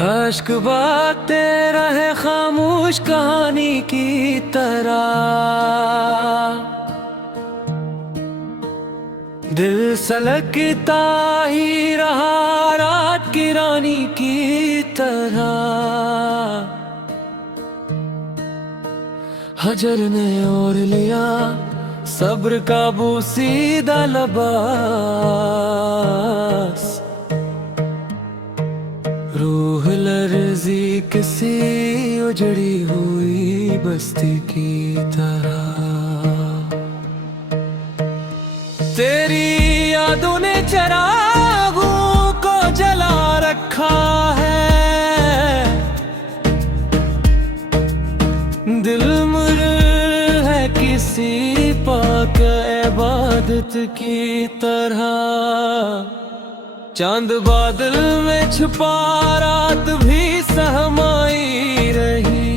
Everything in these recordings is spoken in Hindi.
अश्क बहते रहे खामोश कहानी की तरह, दिल सलगता ही रहा रात की रानी की तरह। हजर ने और लिया सब्र का बोसीदा लबास, रूह लर्जी किसी उजड़ी हुई बस्ती की तरह। तेरी यादों ने चिरागों को जला रखा है, दिल मुर है किसी पाक इबादत की तरह। चांद बादल में छुपा रात भी सहमाई रही,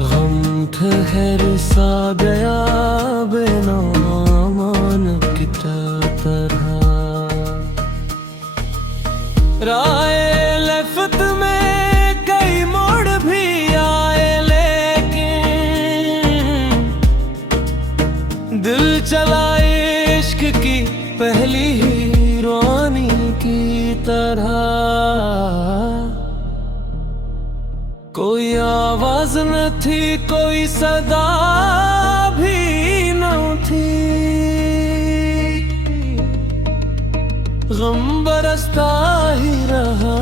गम ठहर सा गया बेनामान की तरह। राय लफ्त में कई मोड़ भी आए, लेकिन दिल चला इश्क की पहली ही रानी की तरह। कोई आवाज न थी, कोई सदा भी न थी, गम बरसता ही रहा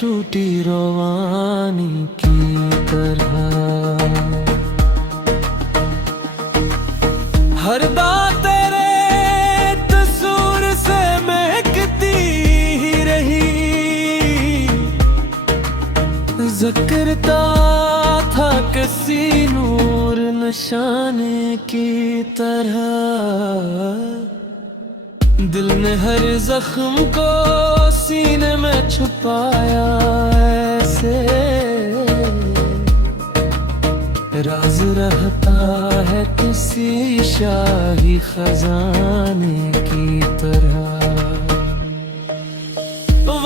टूटी रवानी की तरह। हर बात तेरे तस्वीर से महकती ही रही, ज़िक्रता था किसी नूर निशाने की तरह। दिल ने हर जख्म को सीने में छुपाया ऐसे, राज रहता है किसी शाही खजाने की तरह।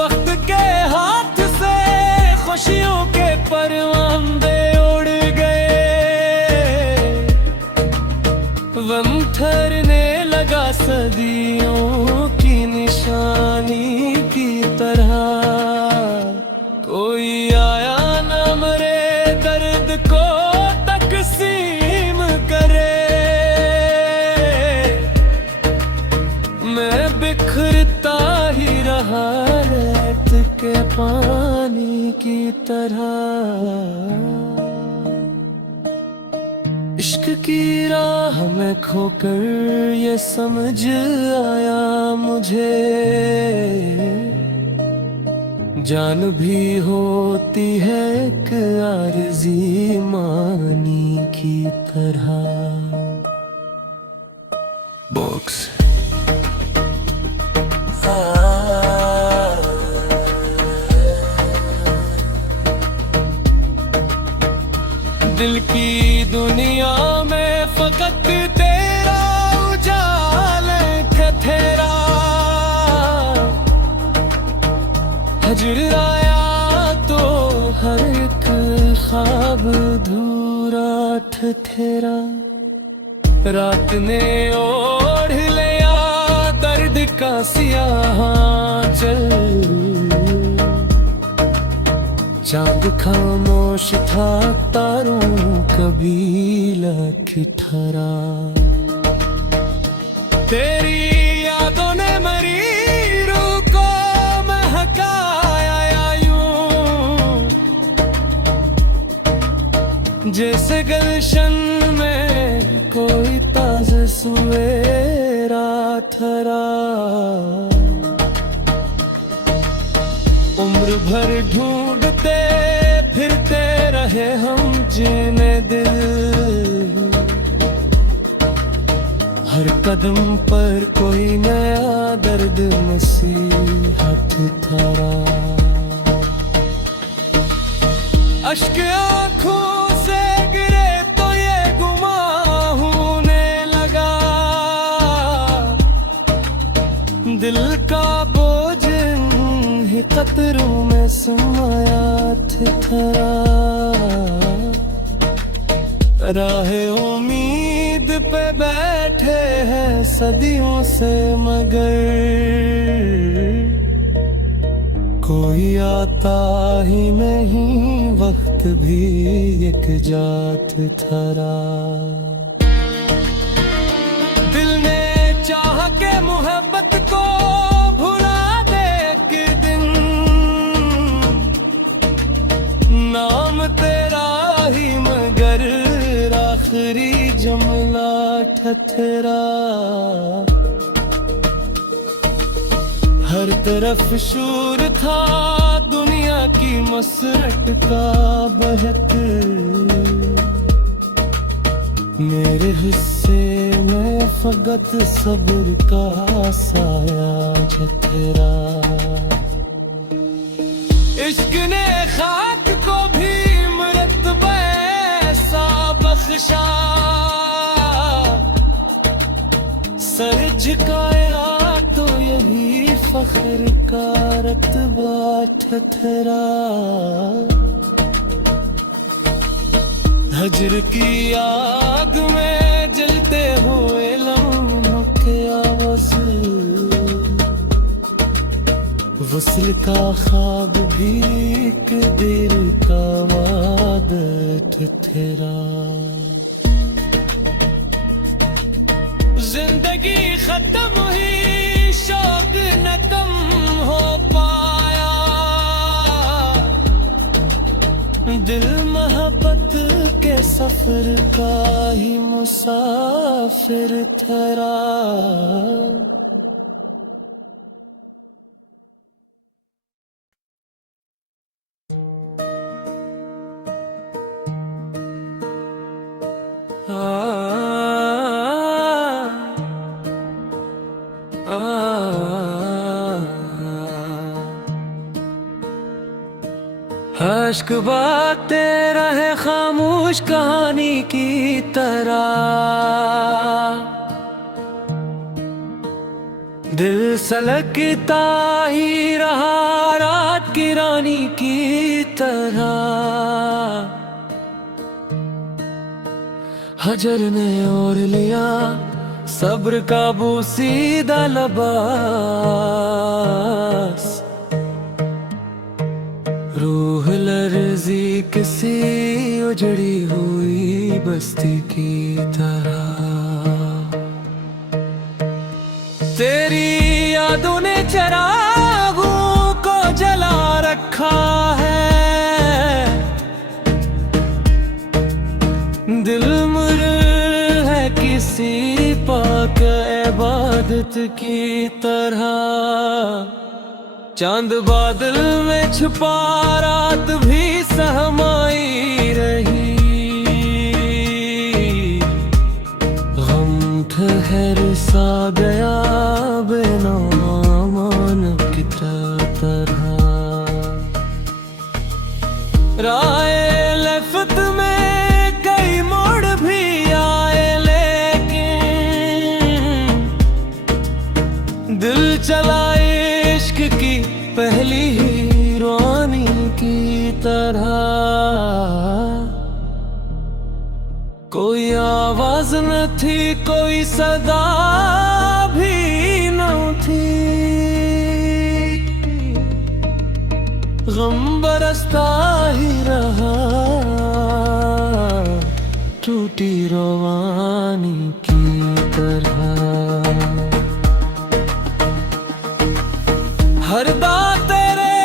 वक्त के हाथ से खुशियों के परवाने उड़ गए, गम ठहरने लगा सदियों की निशानी की तरह। कोई आया न मरे दर्द को तकसीम करे, मैं बिखरता ही रहा रेत के पानी की तरह। इश्क की राह में खोकर ये समझ आया मुझे, जान भी होती है एक आरज़ी मानी की तरह। बॉक्स दिल की दुनिया में फकत तेरा उजाले तेरा, हजर आया तो हर एक ख्वाब धूरा ठहरा। रात ने ओढ़ लिया दर्द का सियाह चल, चांद खामोश था तारों कबीला ठिठरा। तेरी यादों ने मरी रूह को महकाया यूं, जैसे गुलशन में कोई ताज़ा सवेरा ठहरा। उम्र भर ढूंढते फिरते रहे हम जीने दिल, हर कदम पर कोई नया दर्द नसीहत था। अश्क आंखों से गिरे तो ये गुमां होने लगा, दिल का बोझ ही कतरों में समाया ठिठरा। राहे उम्मीद पे बैठे हैं सदियों से, मगर कोई आता ही नहीं, वक्त भी एक जात थरा। दिल ने चाह के मोहब्बत को भुला दे एक दिन, नाम तेरा ही मगर आखिरी जुमला ठठरा। हर तरफ शोर था दुनिया की मसरत का बहक, मेरे हिस्से में फकत सब्र का साया ठठरा। इश्क ने खाक को भी मरतबा ऐसा बख्शा, सर झुकाया तो यही फख्र का रतबा ठठरा। हजर की आग में जलते हुए लम्हों के आवाज़, वस्ल का ख्वाब भी एक देर का वाद ठठरा। जिंदगी खत्म हुई, शौक न कम हो पाया, दिल मोहब्बत के सफर का ही मुसाफिर ठहरा। अश्क बाते रहे खामोश कहानी की तरह, दिल सलगता ही रहा रात की रानी की तरह। हजर ने ओढ़ लिया सब्र का बोसीदा लबास, रूह लर्जी किसी उजड़ी हुई बस्ती की तरह। तेरी यादों ने चिरागों को जला रखा है, दिल मुर है किसी पाक इबादत की तरह। चांद बादल में छुपा रात भी सहमाई रही, गम ठहर सा गया बेनामान की तरह। राह लफ़त में कई मोड़ भी आए, लेकिन दिल चला इश्क की पहली ही रानी की तरह। कोई आवाज न थी, कोई सदा भी न थी, गम बरसता ही रहा टूटी रवानी की तरह। हर बात तेरे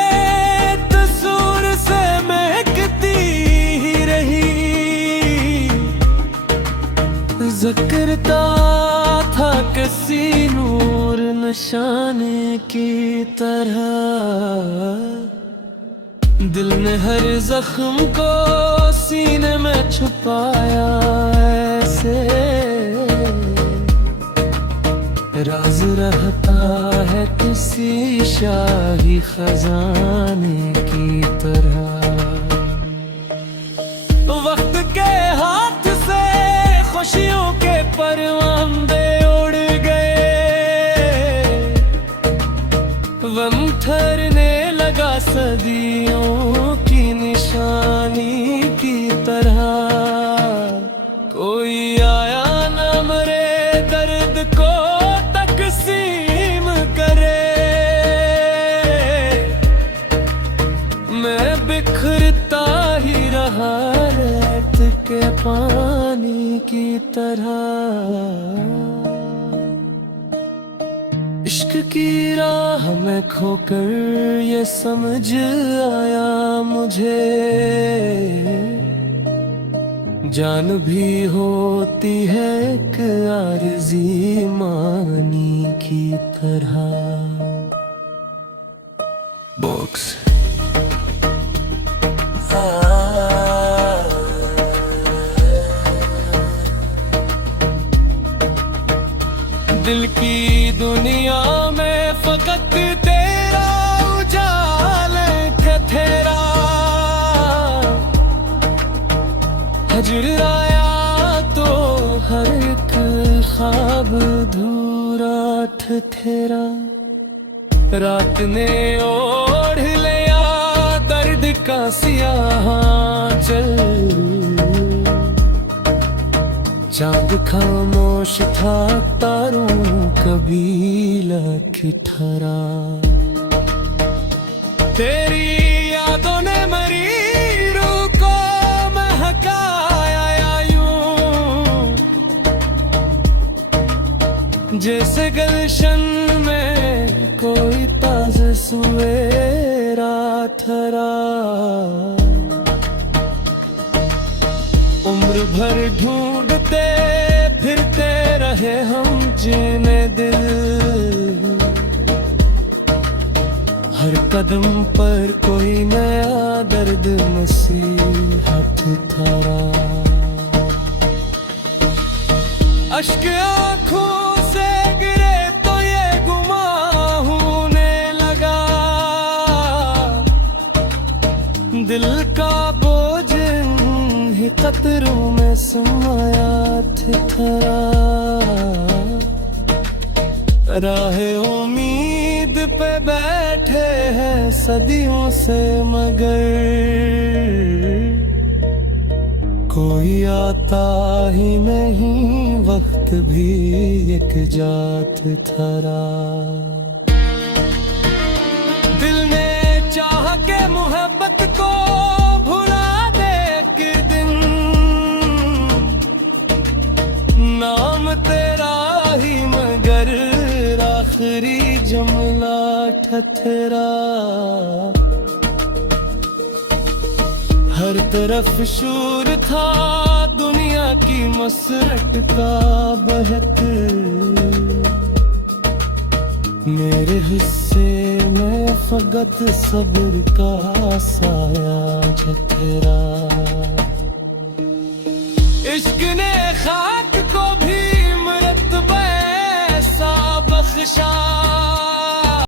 तस्वीर से महकती ही रही, ज़िक्रता था किसी नूर निशाने की तरह। दिल ने हर जख्म को सीने में छुपाया ऐसे, राज रहता है किसी शाही खजाने की तरह। परवांदे उड़ गए, वन ठहरने लगा सदियों की निशानी की तरह। कोई आया न मरे दर्द को तकसीम करे, मैं बिखरता ही रहा रेत के पानी की तरह। इश्क की राह में खोकर ये समझ आया मुझे, जान भी होती है एक आरज़ी मानी की तरह। बॉक्स दिल की दुनिया में फकत तेरा उजाले तेरा, हजर आया तो हर एक ख्वाब अधूरा ठहरा। रात ने ओढ़ लिया दर्द का सियाह चल, चांद खामोश था तारों कबीला ठिठरा। तेरी यादों ने मरी रूह को महकाया यूं, जैसे गुलशन में कोई ताज़ा सवेरा ठहरा। उम्र भर ढूंढते फिरते रहे हम जीने दिल, हर कदम पर कोई नया दर्द नसीहत थारा। अश्क आँखों से गिरे तो ये गुमां होने लगा, दिल का बोझ कतरों में समाया ठहरा। राहे उम्मीद पे बैठे हैं सदियों से, मगर कोई आता ही नहीं, वक्त भी एक जात ठहरा। दिल ने चाह के मोहब्बत को नाम तेरा ही मगर आखिरी जुमला ठहरा। हर तरफ शोर था दुनिया की मसरत का बहक, मेरे हिस्से में फकत सब्र का साया ठहरा। इश्क ने खाक को भी मरतबा ऐसा बख्शा,